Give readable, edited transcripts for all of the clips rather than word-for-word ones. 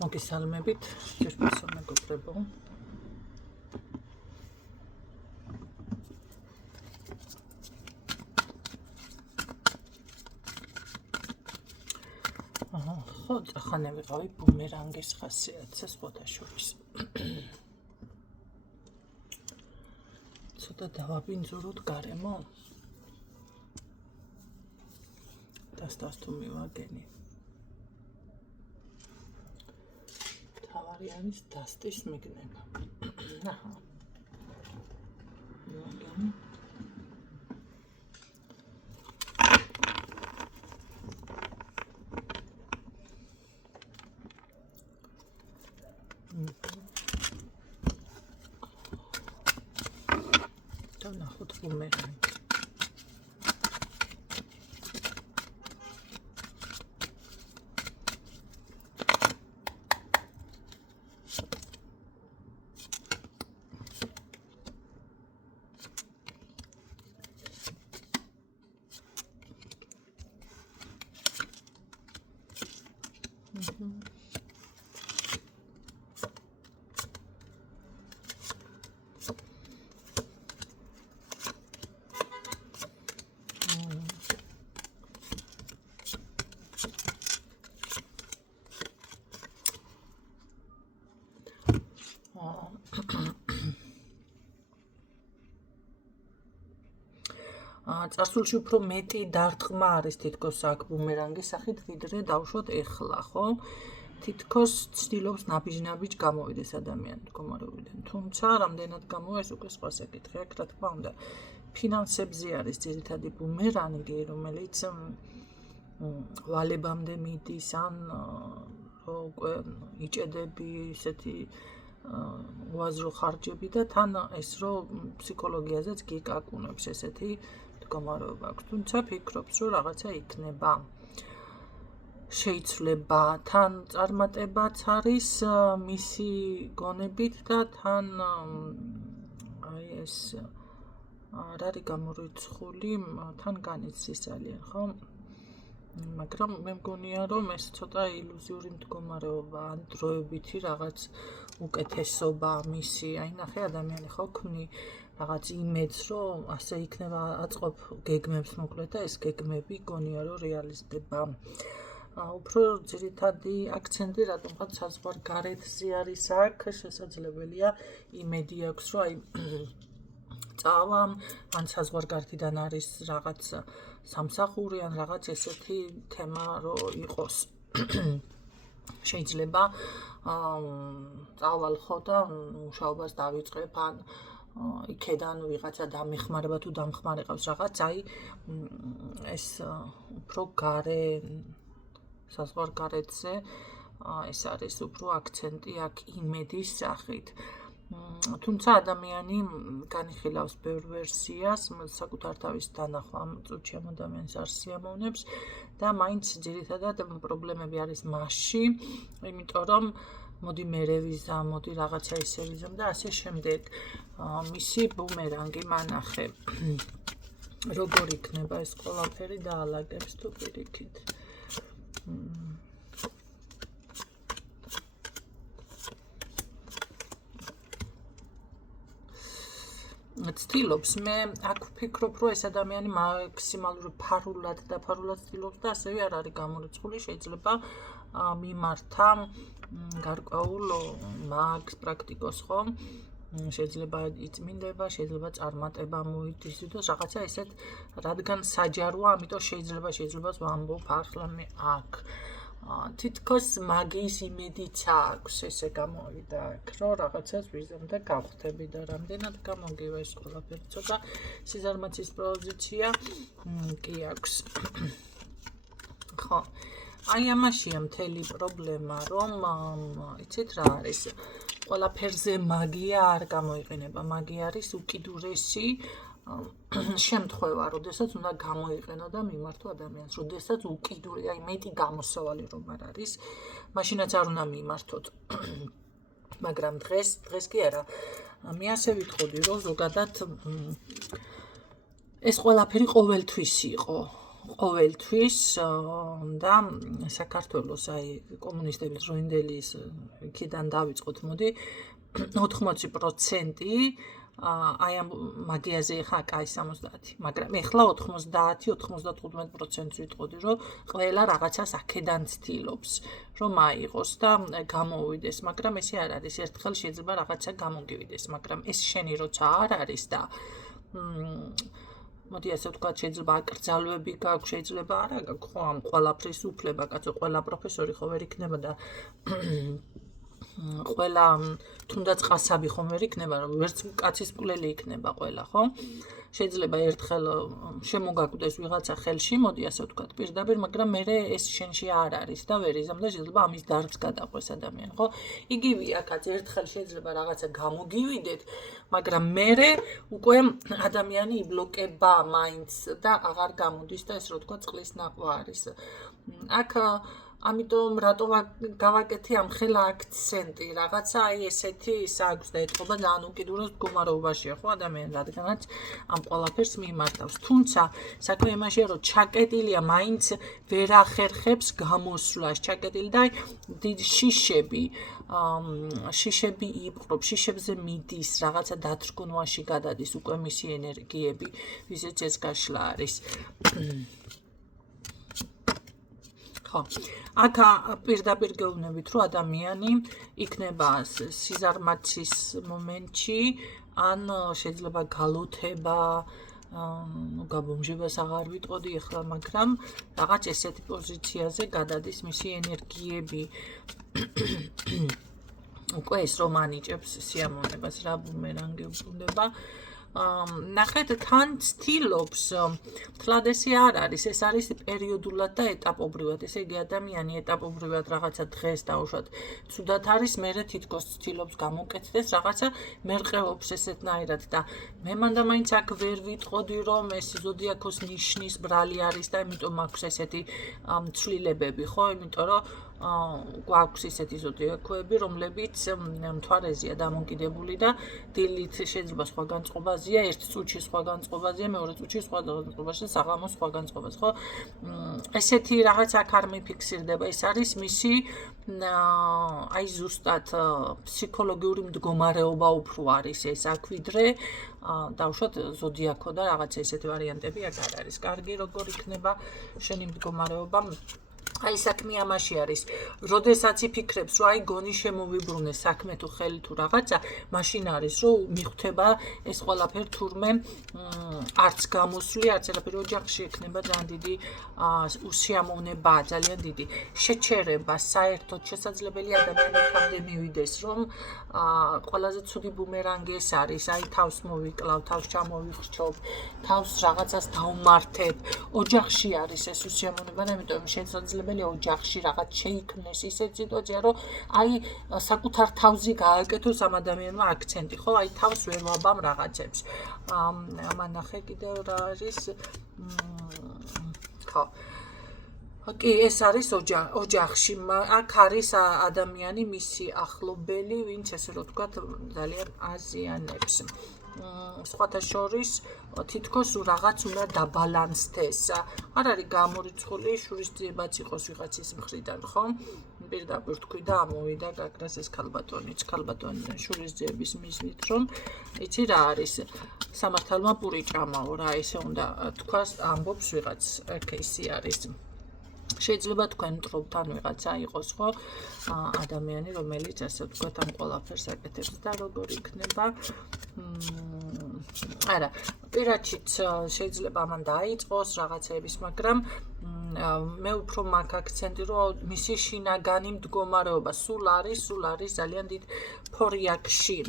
მოგესალმებით, ძირფასო მეგობრებო. ხო, ახანე ვიყავი ბუმერანგის ხასიათზე სხვათა შორის. ცოტა დავაბინძუროთ გარემო. დასდას თუ მივაგენი. თავარი არის დასტის მიგნება. აჰა. მივაგენი. და ნახოთ ბუმერანგი. წარსულში უფრო მეტი დარტყმა არის თითქოს აქ ბუმერანგის სახით, ვიდრე დავუშვათ ეხლა, ხო? თითქოს ცდილობს ნაბიჯ-ნაბიჯ გამოვიდეს ადამიანი მდგომარეობიდან. თუმცა, რამდენად გამოვა ეს უკვე სხვა საკითხი აქვს, რა თქმა უნდა. ფინანსებზე არის ძირითადი ბუმერანგი, რომელიც ვალებამდე მიდის, ან უკვე იჭედები, ისეთი უაზრო ხარჯები და თან ეს რომ ფსიქოლოგიაზეც გიკაკუნებს ესეთი მდგომარეობა აქვს. თუმცა ფიქრობს, რომ რაღაცა იქნება. შეიცვლება, თან წარმატებაც არის მისი გონებით და თან აი ეს არ არის გამორიცხული, თან განიცდის ძალიან, ხო? მაგრამ მე მგონია, რომ ეს ცოტა ილუზიური მდგომარეობა, ან დროებითი რაღაც უკეთესობა მისი, აი ნახე ადამიანი ხო ქმნი რაღაც იმედს, რომ ასე იქნება, აწყობ გეგმებს მოკლედ და ეს გეგმები გონია, რომ რეალიზდება. უფრო ძირითადი აქცენტი რატომღაც საზღვარგარეთზე არის აქ, შესაძლებელია იმედი აქვს, რომ აი წავამ, ან საზღვარგარეთიდან არის რაღაც სამსახური, ან რაღაც ესეთი თემა რომ იყოს. შეიძლება წავალ ხო და მუშაობას დავიწყებ, ან იქედან ვიღაცა დამეხმარება თუ დამხმარებავს რაღაც, აი ეს უფრო გარე საზღვარგარეთზე ეს არის უფრო აქცენტი აქ იმედის სახით. თუმცა ადამიანი განიხილავს ბევრ ვერსიას, საკუთარ თავის დანახვა ამ წუთში ამ ადამიანს არ სიამოვნებს და მაინც ძირითადად პრობლემები არის მასში, იმიტომ რომ მოდი მერე ვიზა, მოდი რაღაცა ისე ვიზამ და ასე შემდეგ. მისი ბუმერანგი მანახე. როგორ იქნება ეს ყველაფერი დაალაგებს თუ პირიქით. ცდილობს, მე აქ ვფიქრობ, რომ ეს ადამიანი მაქსიმალურად ფარულად ცდილობს და ასევე არ არის გამორიცხული, შეიძლება მიმართა გარკვეულ მაგს პრაქტიკოს, ხო? შეიძლება იწმინდება, შეიძლება წარმატება მოითხოვოს, რაღაცა ესეთ, რადგან საჯაროა, ამიტომ შეიძლება ვამბობ ახლა მე აქ. თითქოს მაგიის იმედიც აქვს, ესე გამოვიდა აქ, რომ რაღაცას ვიზამ და გავხდები და რამდენად გამოგივა ეს ყველაფერი, ცოტა სიზარმაცის პოზიცია კი აქვს. ხო, აი ამაშია მთელი პრობლემა, რომ იცით რა არის, ყველაფერზე მაგია არ გამოიყენება, მაგია არის უკიდურესი შემთხვევა, როდესაც უნდა გამოიყენო და მიმართო ადამიანს, როდესაც უკიდური, აი მეტი გამოსავალი რომ არ არის, მაშინაც არ უნდა მიმართოთ. მაგრამ დღეს კი არა. მე ასე ვიტყოდი, რომ ზოგადად ეს ყველაფერი ყოველთვის იყო. ყოველთვის და საქართველოს აი კომუნისტების დროინდელის იქიდან დავიწყოთ, მოდი 80% აი ამ მაგიაზე ხა კაი 70, მაგრამ ეხლა 90-95% ვიტყოდი, რომ ყველა რაღაცას აქედან ცდილობს, რომ აიღოს და გამოუვიდეს, მაგრამ ესე არ არის. ერთხელ შეიძლება რაღაცა გამოგივიდეს, მაგრამ ეს შენი როცა არ არის და მოდი ასე ვთქვათ, შეიძლება აკრძალვები გაქვს, შეიძლება არა გაქვს, ხო, ამ ყველაფრის უფლება, კაცო, ყველა პროფესორი ხო ვერ იქნება და ყველა თუნდაც ყასაბი ხომ ვერ იქნება, რომ ვერც კაცის მკვლელი იქნება ყველა, ხო? შეიძლება ერთხელ შემოგაკვდეს ვიღაცა ხელში, მოდი ასე ვთქვათ, პირდაპირ, მაგრამ მე ეს შენში არ არის და ვერ იზამ და შეიძლება ამის დარგს გადაყვეს ადამიანი, ხო? იგივეა, კაც ერთხელ შეიძლება რაღაცა გამოგივიდეთ, მაგრამ მე უკვე ადამიანი იბლოკება მაინც და აღარ გამოდის და ეს რო ვთქვათ, წყლის ნახვა არის. აქ ამიტომ რატო გავაკეთე ამ ხელა აქცენტი, რაღაცა აი ესეთი ის აქვს და ეთყობა ძალიან უკიდურეს მდგომარეობაშია ხო ადამიანი, რადგანაც ამ ყველაფერს მიმართავს. თუმცა საქმე იმაშია, რომ ჩაკეტილია მაინც ვერ ახერხებს გამოსვლას, ჩაკეტილი და დიდი შიშები იპყრობს, შიშებზე მიდის, რაღაცა დათრგუნვაში გადადის უკვე მისი ენერგიები, ვიზეც ეს გაშლა არის. ხო, აქ პირდაპირ გეუბნებით, რომ ადამიანი იქნება სიზარმაცის მომენტში, ან შეიძლება გალოთება, გაბომჟებას აღარ ვიტყოდი ახლა, მაგრამ რაღაც ესეთი პოზიციაზე გადადის მისი ენერგიები. უკვე ეს რომ ანიჭებს სიამოვნებას, რა ბუმერანგი უბრუნდება. ნახეთ, თან ცდილობს, თლად ესე არ არის, ეს არის პერიოდულად და ეტაპობრივად, ესე იგი ადამიანი ეტაპობრივად რაღაცა დღეს დაუშვათ, ცუდად არის, მერე თითქოს ცდილობს გამოკეთდეს, რაღაცა მერყეობს ესეთნაირად და მე მანდა მაინც აქ ვერ ვიტყოდი, რომ ეს ზოდიაქოს ნიშნის ბრალი არის და იმიტომ აქვს ესეთი ცვლილებები, ხო, იმიტომ რომ გვაქვს ისეთი ზოდიაქოები, რომლებიც მთვარეზეა დამოკიდებული და დილით შეიძლება სხვა განწყობაზეა, ერთ წუთში სხვა განწყობაზეა, მეორე წუთში სხვა განწყობაში, საღამოს სხვა განწყობაზე, ხო? ესეთი რაღაც აქ არ მიფიქსირდება, ეს არის მისი აი ზუსტად ფსიქოლოგიური მდგომარეობა უფრო არის ეს აქ ვიდრე დავუშვათ ზოდიაქო და რაღაც ესეთი ვარიანტები აქ არ არის. კარგი როგორ იქნება შენი მდგომარეობა? აი საქმე ამაში არის, როდესაც იფიქრებს, რომ აი გონი შემოვიბრუნე საქმე თუ ხელი თუ რაღაცა, მაშინ არის, რომ მიხვდება ეს ყველაფერი თურმე არც გამოსვლი, არც არაფერი ოჯახში ექნება ძალიან დიდი უსიამოვნება, ძალიან დიდი შეჩერება, საერთოდ შესაძლებელი ადამიანი იქამდე მივიდეს, რომ ყველაზე ცუდი ბუმერანგი ეს არის, აი თავს მოვიკლავ, თავს ჩამოვიხრჩობ, თავს რაღაცას დავმართებ, ოჯახში არის ეს უსიამოვნება და ამიტომ შესაძლებელი ოჯახში რაღაც შეიქმნეს ისეთი სიტუაცია, რომ აი საკუთარ თავზე გააკეთოს ამ ადამიანმა აქცენტი, ხო? აი თავს ვერ ვაბამ რაღაცებს. ამანახე კიდევ რა არის? ხო. კი, ეს არის ოჯახში. აქ არის ადამიანი მისი ახლობელი, ვინც ესე რომ ვთქვათ, ძალიან აზიანებს. სხვათა შორის თითქოს რაღაც უნდა დაბალანსდეს. არ არის გამორიცხული შურისძიებაც იყოს ვიღაცის მხრიდან, ხო? პირდაპირ თქვი და ამოვიდა გაკრას ეს ქალბატონიც, ქალბატონი შურისძიების მიზნით, რომ იცი რა არის? სამართალმა პური ჭამაო რა, ესე უნდა თქვას, ამბობს ვიღაც кейსი არის. შეიძლება თქვენ მტრობთან ვიღაცა იყოს, ხო? ადამიანი, რომელიც ასე ვთქვათ, ამ ყველაფერს აკეთებს და როგორ იქნება? არა, პირადშიც შეიძლება ამან დაიწყოს რაღაცეების, მაგრამ მე უფრო მაქვს აქცენტი, რომ მისი შინაგანი მდგომარეობა სულ არის ძალიან დიდ ფორიაქში.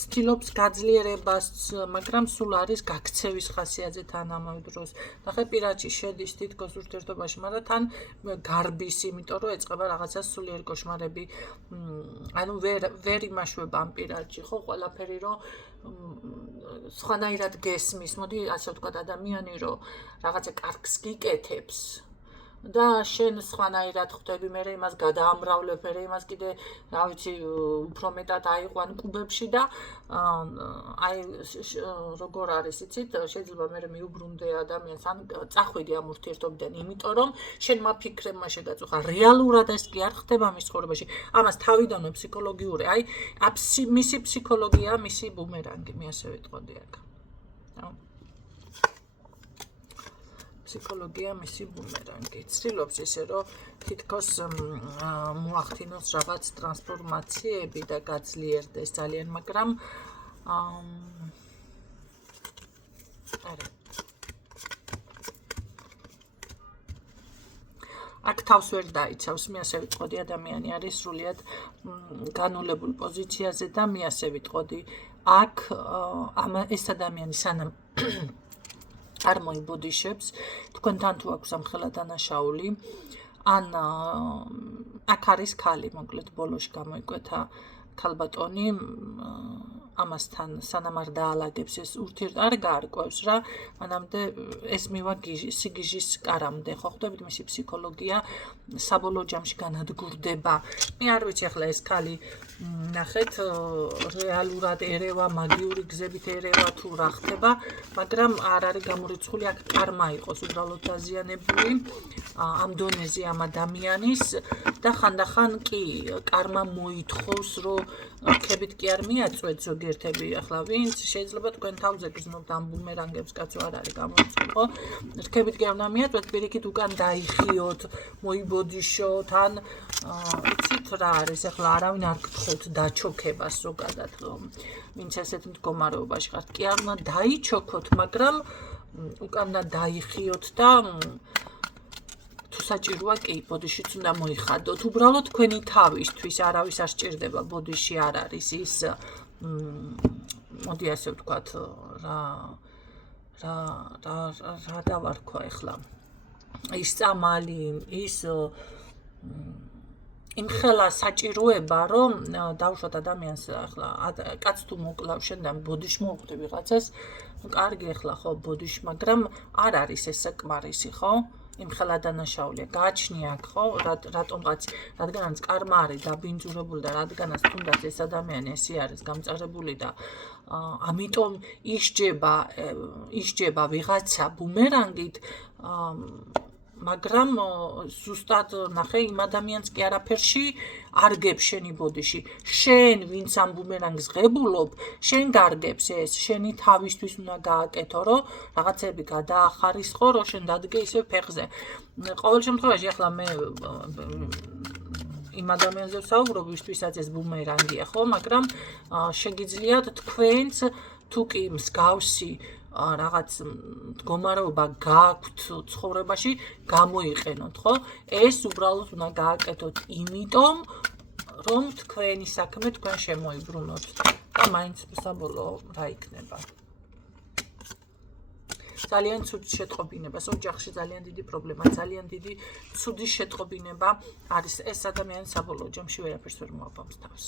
ცდილობს გაძლიერებას, მაგრამ სულ არის გაქცევის ხასიათზე თან ამავე დროს. ნახე, პირადში შედის თითქოს ურთიერთობაში, მაგრამ თან გარბის, იმიტომ რომ ეწყება რაღაცა სულიერი კოშმარები. ანუ ვერ იმაშვება ამ პირადში, ხო, ყველაფერი რომ სხვანაირად გესმის. მოდი ასე ვთქვათ, ადამიანი რომ რაღაცა კარგს გიკეთებს, და შენ სხვანაირად ხვდები, მე იმას გადაამრავლებ, მე იმას კიდე, რა ვიცი, უფრო მეტად აიყვან კუბებში და აი როგორ არის, იცით, შეიძლება მე მიუბრუნდე ადამიანს, ან წახვიდე ამ ურთიერთობიდან, იმიტომ რომ შენ მაფიქრებმა შეგაწუხა. რეალურად ეს კი არ ხდება მის ცხოვრებაში. ამას თავიდანვე ფსიქოლოგიური, აი, მისი ფსიქოლოგია, მისი ბუმერანგი, მე ასე ვიტყოდი აქ. ფსიქოლოგია მისი ბუმერანგი. ცდილობს ისე, რომ თითქოს მოახდინოს რაღაც ტრანსფორმაციები და გაძლიერდეს ძალიან, მაგრამ აქ თავს ვერ დაიცავს, მე ასე ვიტყოდი, ადამიანი არის სრულიად განულებულ პოზიციაზე და მე ასე ვიტყოდი, აქ ეს ადამიანი სანამ არ მოიბოდიშებს, თქვენთან თუ აქვს ამ ხელა დანაშაული, ან აქ არის ქალი, მოკლედ ბოლოში გამოიკვეთა ქალბატონი, ამასთან სანამ არ დაალაგებს ეს ურთიერთობა, არ გაარკვევს რა, მანამდე ეს მივა სიგიჟის კარამდე, ხო ხვდებით, მისი ფსიქოლოგია საბოლოო ჯამში განადგურდება. მე არ ვიცი ახლა ეს ქალი ნახეთ, რეალურად ერევა, მაგიური გზებით ერევა თუ რა ხდება, მაგრამ არ არის გამორიცხული, აქ კარმა იყოს უბრალოდ დაზიანებული ამ დონეზე ამ ადამიანის და ხანდახან კი კარმა მოითხოვს, რომ რქებით კი არ მიაწვეთ ზოგიერთები, ახლა ვინც შეიძლება თქვენ თავზე გრძნობთ ამ ბუმერანგებს, კაცო არ არის გამორიცხული, ხო? რქებით კი არ უნდა მიაწვეთ, პირიქით უკან დაიხიოთ, მოიბოდიშოთ, ან იცით რა არის, ახლა არავინ არ გთხოვთ დაჩოქებას ზოგადად, ვინც ესეთ მდგომარეობაში ხართ, კი არ უნდა დაიჩოქოთ, მაგრამ უკან უნდა დაიხიოთ და თუ საჭიროა კი ბოდიშიც უნდა მოიხადოთ. უბრალოდ თქვენი თავისთვის არავის არ სჭირდება, ბოდიში არ არის ის მოდი ასე ვთქვათ, რა დავარქვა ახლა. ის წამალი, ის იმხელა საჭიროება, რომ დავუშვათ ადამიანს ახლა კაც თუ მოკლავ შენ და ბოდიში მოუხდი ვიღაცას, კარგი ახლა ხო ბოდიში, მაგრამ არ არის ეს საკმარისი, ხო? იმხელა დანაშაულია, გააჩნია აქ, ხო? რატომღაც, რადგანაც კარმა არის დაბინძურებული და რადგანაც თუნდაც ეს ადამიანი ესე არის გამწარებული და ამიტომ ისჯება ვიღაცა ბუმერანგით, მაგრამ ზუსტად ნახე იმ ადამიანს კი არაფერში არ გებს შენი ბოდიში. შენ ვინც ამ ბუმერანგს ღებულობ, შენ გარგებს ეს, შენი თავისთვის უნდა გააკეთო, რომ რაღაცები გადაახარისხო, რომ შენ დადგე ისე ფეხზე. ყოველ შემთხვევაში ახლა მე იმ ადამიანზე ვსაუბრობ, ვისთვისაც ეს ბუმერანგია, ხო, მაგრამ შეგიძლიათ თქვენც თუ კი მსგავსი რაღაც მდგომარეობა გაქვთ ცხოვრებაში, გამოიყენოთ, ხო? ეს უბრალოდ უნდა გააკეთოთ იმიტომ, რომ თქვენი საქმე თქვენ შემოიბრუნოთ და მაინც საბოლოო რა იქნება. ძალიან ცუდი შეტყობინება, ოჯახში ძალიან დიდი პრობლემა, ძალიან დიდი ცუდი შეტყობინება არის. ეს ადამიანი საბოლოო ჯამში ვერაფერს ვერ მოაბამს თავს.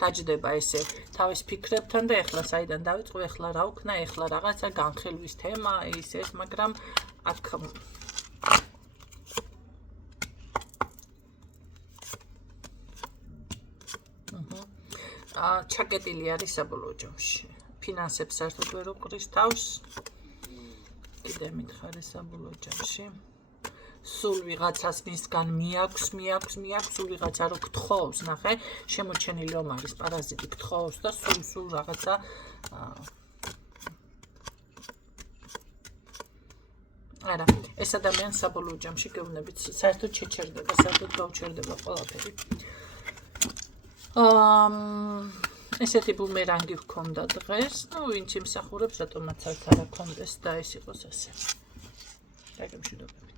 დაჯდება ესე თავის ფიქრებთან და ეხლა საიდან დავიწყო, ეხლა რა ვქნა, ეხლა რაღაცა განხილვის თემა, ის ეს, მაგრამ აქ ჩაკეტილი არის საბოლოო ჯამში. ფინანსებს საერთოდ ვერ უყრის თავს. კიდე მითხარი საბოლოო ჯამში. სულ ვიღაცას მისგან მიაქვს, სულ ვიღაცა რო გთხოვს, ნახე, შემოჩენილი რომ არის პარაზიტი გთხოვს და სულ რაღაცა არა, ეს ადამიანი საბოლოო ჯამში გეუბნებით, საერთოდ შეჩერდება, საერთოდ გაუჩერდება ყველაფერი. ესეთი ბუმერანგი ვქონდა დღეს, ვინც იმსახურებს, რატომაც არც არ აქონდეს და ეს იყოს ასე. დაგემშვიდობებით.